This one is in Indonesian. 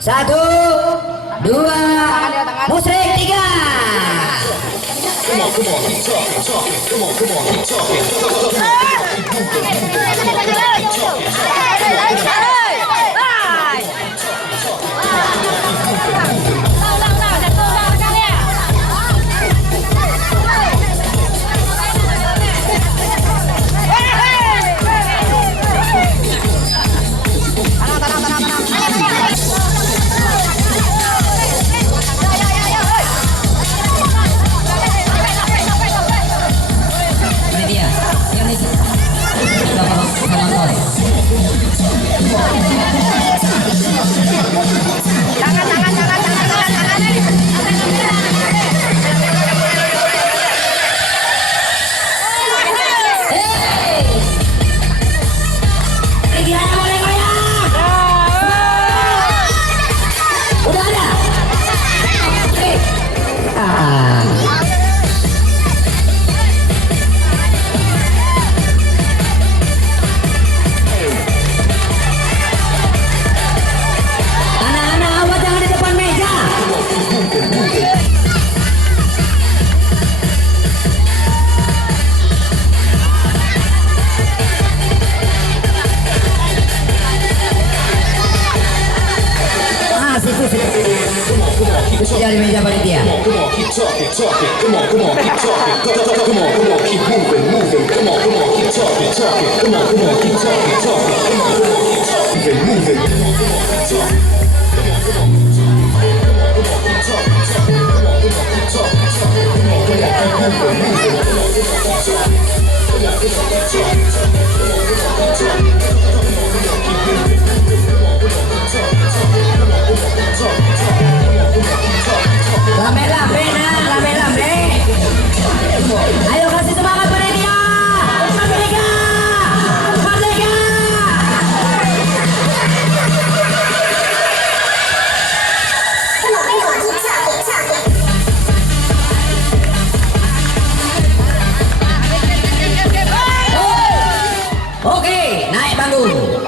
Satu, dua, musrik, tiga. Sudah di meja panitia. Come on, keep talking. Come on, keep talking. Come on, keep moving. Come on, keep talking. Come on, keep talking. Come on, keep moving.